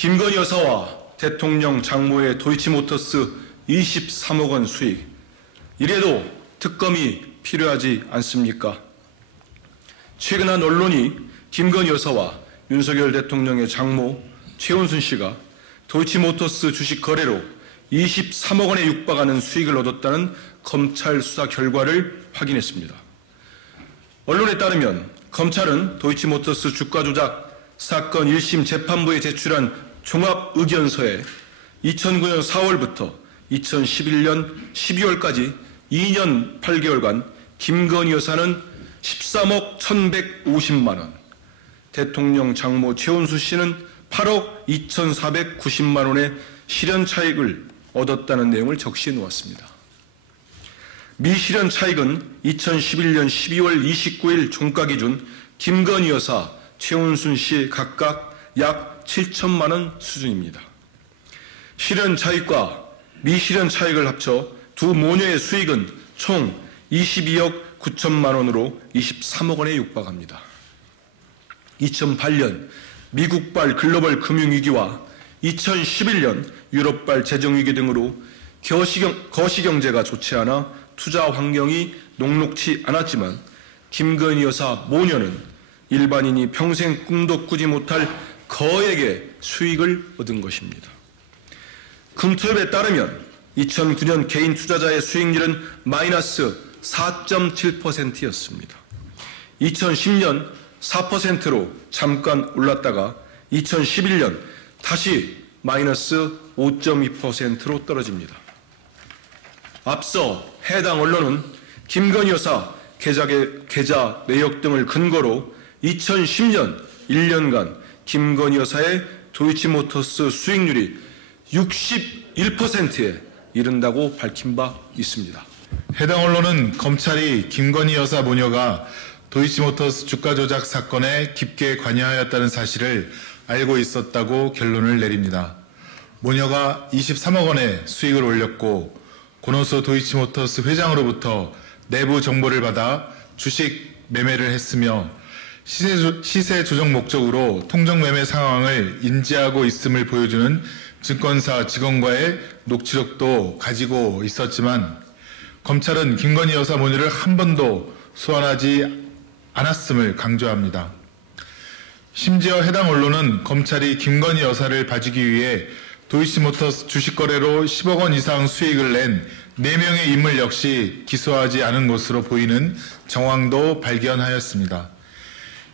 김건희 여사와 대통령 장모의 도이치모터스 23억 원 수익, 이래도 특검이 필요하지 않습니까? 최근 한 언론이 김건희 여사와 윤석열 대통령의 장모 최은순 씨가 도이치모터스 주식 거래로 23억 원에 육박하는 수익을 얻었다는 검찰 수사 결과를 확인했습니다. 언론에 따르면 검찰은 도이치모터스 주가 조작 사건 1심 재판부에 제출한 종합의견서에 2009년 4월부터 2011년 12월까지 2년 8개월간 김건희 여사는 13억 1,150만 원, 대통령 장모 최은수 씨는 8억 2,490만 원의 실현 차익을 얻었다는 내용을 적시해 놓았습니다. 미실현 차익은 2011년 12월 29일 종가 기준 김건희 여사, 최은순 씨 각각 약 7천만 원 수준입니다. 실현 차익과 미실현 차익을 합쳐 두 모녀의 수익은 총 22억 9천만 원으로 23억 원에 육박합니다. 2008년 미국발 글로벌 금융위기와 2011년 유럽발 재정위기 등으로 거시경제가 좋지 않아 투자 환경이 녹록치 않았지만 김건희 여사 모녀는 일반인이 평생 꿈도 꾸지 못할 거액의 수익을 얻은 것입니다. 금토협에 따르면 2009년 개인 투자자의 수익률은 마이너스 4.7%였습니다. 2010년 4%로 잠깐 올랐다가 2011년 다시 마이너스 5.2%로 떨어집니다. 앞서 해당 언론은 김건희 여사 계좌 내역 등을 근거로 2010년 1년간 김건희 여사의 도이치모터스 수익률이 61%에 이른다고 밝힌 바 있습니다. 해당 언론은 검찰이 김건희 여사 모녀가 도이치모터스 주가 조작 사건에 깊게 관여하였다는 사실을 알고 있었다고 결론을 내립니다. 모녀가 23억 원의 수익을 올렸고 고노소 도이치모터스 회장으로부터 내부 정보를 받아 주식 매매를 했으며 시세 조정 목적으로 통정 매매 상황을 인지하고 있음을 보여주는 증권사 직원과의 녹취록도 가지고 있었지만 검찰은 김건희 여사 모녀를 한 번도 소환하지 않았음을 강조합니다. 심지어 해당 언론은 검찰이 김건희 여사를 봐주기 위해 도이치모터스 주식 거래로 10억 원 이상 수익을 낸 4명의 인물 역시 기소하지 않은 것으로 보이는 정황도 발견하였습니다.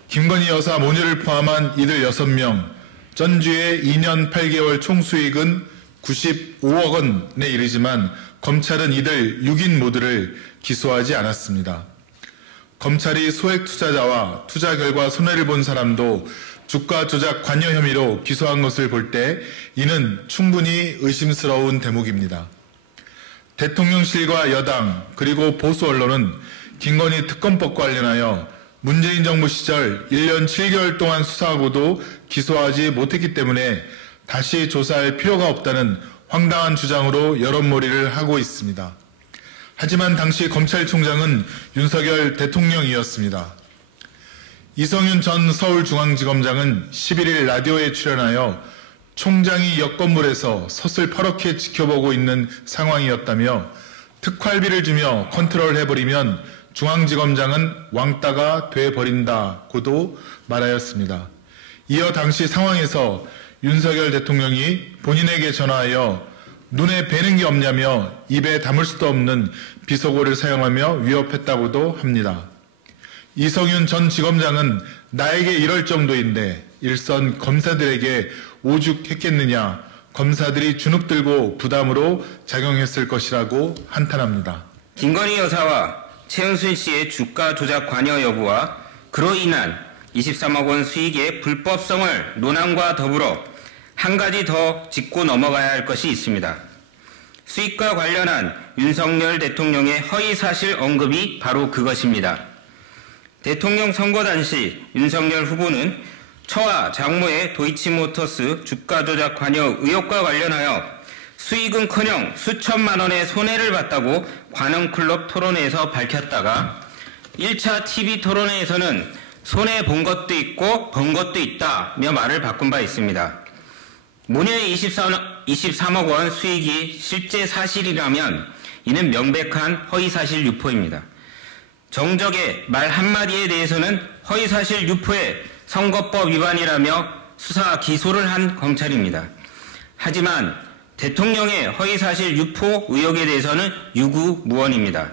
김건희 여사 모녀를 포함한 이들 6명, 전주의 2년 8개월 총수익은 95억 원에 이르지만 검찰은 이들 6인 모두를 기소하지 않았습니다. 검찰이 소액 투자자와 투자 결과 손해를 본 사람도 주가 조작 관여 혐의로 기소한 것을 볼 때 이는 충분히 의심스러운 대목입니다. 대통령실과 여당 그리고 보수 언론은 김건희 특검법과 관련하여 문재인 정부 시절 1년 7개월 동안 수사하고도 기소하지 못했기 때문에 다시 조사할 필요가 없다는 황당한 주장으로 여론몰이를 하고 있습니다. 하지만 당시 검찰총장은 윤석열 대통령이었습니다. 이성윤 전 서울중앙지검장은 11일 라디오에 출연하여 총장이 옆 건물에서 서슬퍼렇게 지켜보고 있는 상황이었다며 특활비를 주며 컨트롤해버리면 중앙지검장은 왕따가 돼버린다고도 말하였습니다. 이어 당시 상황에서 윤석열 대통령이 본인에게 전화하여 눈에 뵈는 게 없냐며 입에 담을 수도 없는 비속어를 사용하며 위협했다고도 합니다. 이성윤 전 지검장은 나에게 이럴 정도인데 일선 검사들에게 오죽했겠느냐, 검사들이 주눅 들고 부담으로 작용했을 것이라고 한탄합니다. 김건희 여사와 최은순 씨의 주가 조작 관여 여부와 그로 인한 23억 원 수익의 불법성을 논함과 더불어 한 가지 더 짚고 넘어가야 할 것이 있습니다. 수익과 관련한 윤석열 대통령의 허위사실 언급이 바로 그것입니다. 대통령 선거 당시 윤석열 후보는 처와 장모의 도이치모터스 주가 조작 관여 의혹과 관련하여 수익은커녕 수천만 원의 손해를 봤다고 관음클럽 토론회에서 밝혔다가 1차 TV 토론회에서는 손해본 것도 있고 번 것도 있다며 말을 바꾼 바 있습니다. 모녀의 23억 원 수익이 실제 사실이라면 이는 명백한 허위사실 유포입니다. 정적의 말 한마디에 대해서는 허위사실 유포의 선거법 위반이라며 수사 기소를 한 검찰입니다. 하지만 대통령의 허위사실 유포 의혹에 대해서는 유구무원입니다.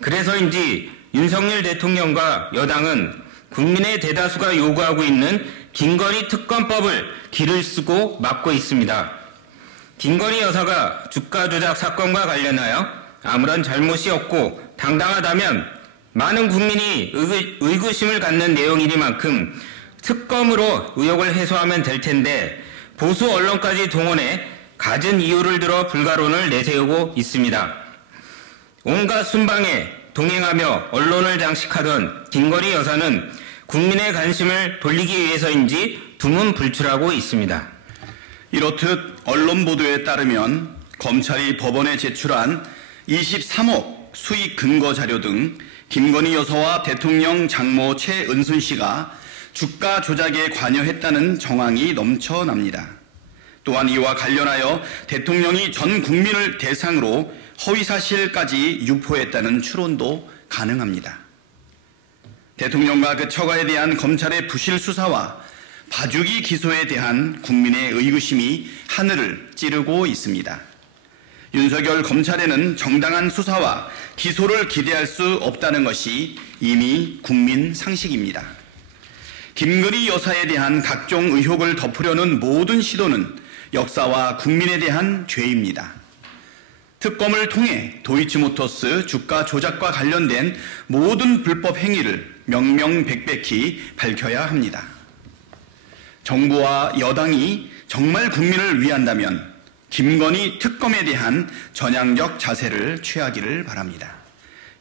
그래서인지 윤석열 대통령과 여당은 국민의 대다수가 요구하고 있는 김건희 특검법을 길을 쓰고 막고 있습니다. 김건희 여사가 주가 조작 사건과 관련하여 아무런 잘못이 없고 당당하다면 많은 국민이 의구심을 갖는 내용이니만큼 특검으로 의혹을 해소하면 될 텐데 보수 언론까지 동원해 갖은 이유를 들어 불가론을 내세우고 있습니다. 온갖 순방에 동행하며 언론을 장식하던 김건희 여사는 국민의 관심을 돌리기 위해서인지 두문불출하고 있습니다. 이렇듯 언론 보도에 따르면 검찰이 법원에 제출한 23억 수익 근거 자료 등 김건희 여사와 대통령 장모 최은순 씨가 주가 조작에 관여했다는 정황이 넘쳐납니다. 또한 이와 관련하여 대통령이 전 국민을 대상으로 허위사실까지 유포했다는 추론도 가능합니다. 대통령과 그 처가에 대한 검찰의 부실 수사와 봐주기 기소에 대한 국민의 의구심이 하늘을 찌르고 있습니다. 윤석열 검찰에는 정당한 수사와 기소를 기대할 수 없다는 것이 이미 국민 상식입니다. 김건희 여사에 대한 각종 의혹을 덮으려는 모든 시도는 역사와 국민에 대한 죄입니다. 특검을 통해 도이치모터스 주가 조작과 관련된 모든 불법 행위를 명명백백히 밝혀야 합니다. 정부와 여당이 정말 국민을 위한다면 김건희 특검에 대한 전향적 자세를 취하기를 바랍니다.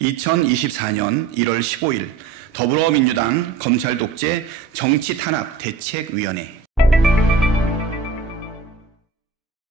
2024년 1월 15일 더불어민주당 검찰독재 정치탄압대책위원회